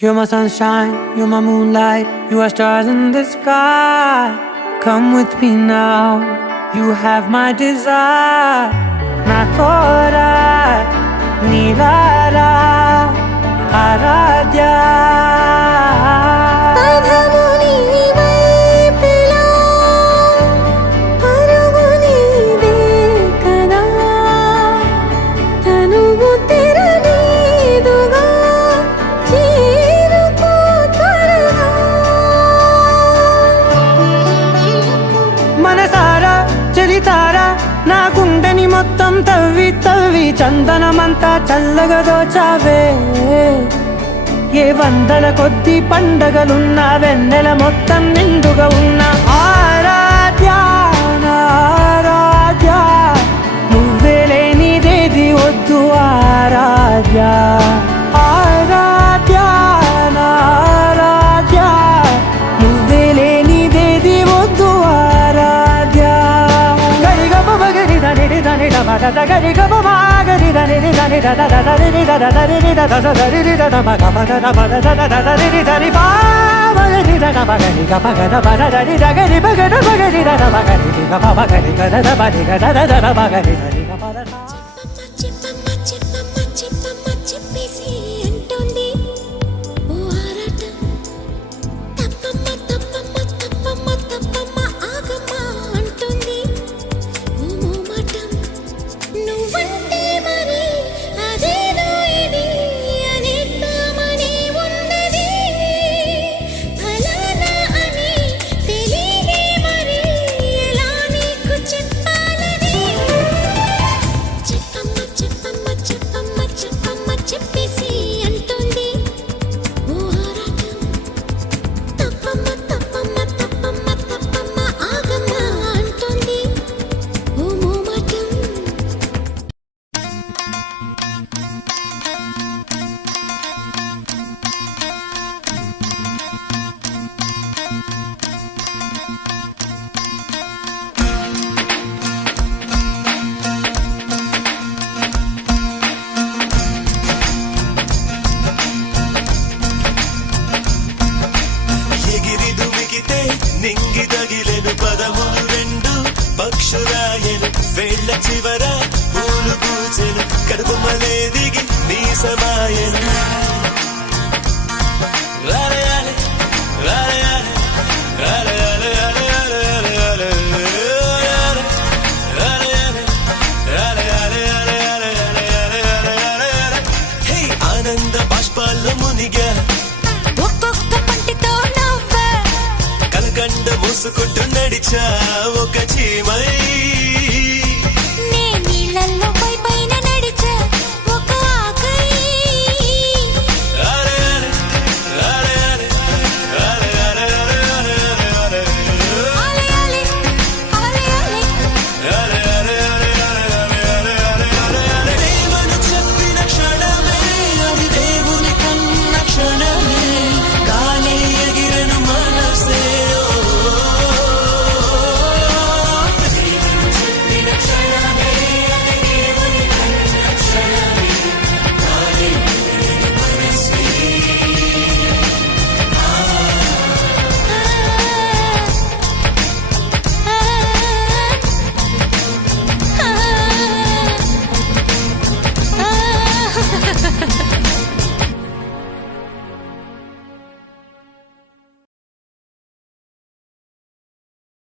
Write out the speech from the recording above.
You're my sunshine, you're my moonlight, you are stars in the sky. Come with me now, you have my desire. Na tora, nilara, aradhya. మనసారా చలితారా నా గుండెని మొత్తం తవ్వి తవ్వి చందనమంతా చల్లగా దోచావే. ఏ వందల కొద్ది పండగలున్నా వెన్నెల మొత్తం నిండుగా ఉన్న ఆరాధ్య నా ఆరాధ్య, నువ్వే లేనిదేది వద్దు ఆరాధ్య. ఆరాధ్య నా ఆరాధ్య, నువ్వే లేనిదేది వద్దు ఆరాధ్య. గరిగమ మగరి దని దని మగ గరి గమ మాగరి దని దని దని దని దని దని మగ మగ మగ దని దని మగరి దని మగరి మగ మగ దని గరి మగ మగరి దని మగరి గమ మగరి గద మగరి గద మగరి దని మగ. నింగి తగిలెను పదములు రెండు పక్షురాయను వేళ్ళ చివర పూలు పూచెను కడుపుమలే దిగి నీ సమాయను. ఆనంద బాష్పాల్లో మునిగా కలకండ మూసుకుంటూ నడిచా ఒక చీమై. నే నీళ్ళల్లో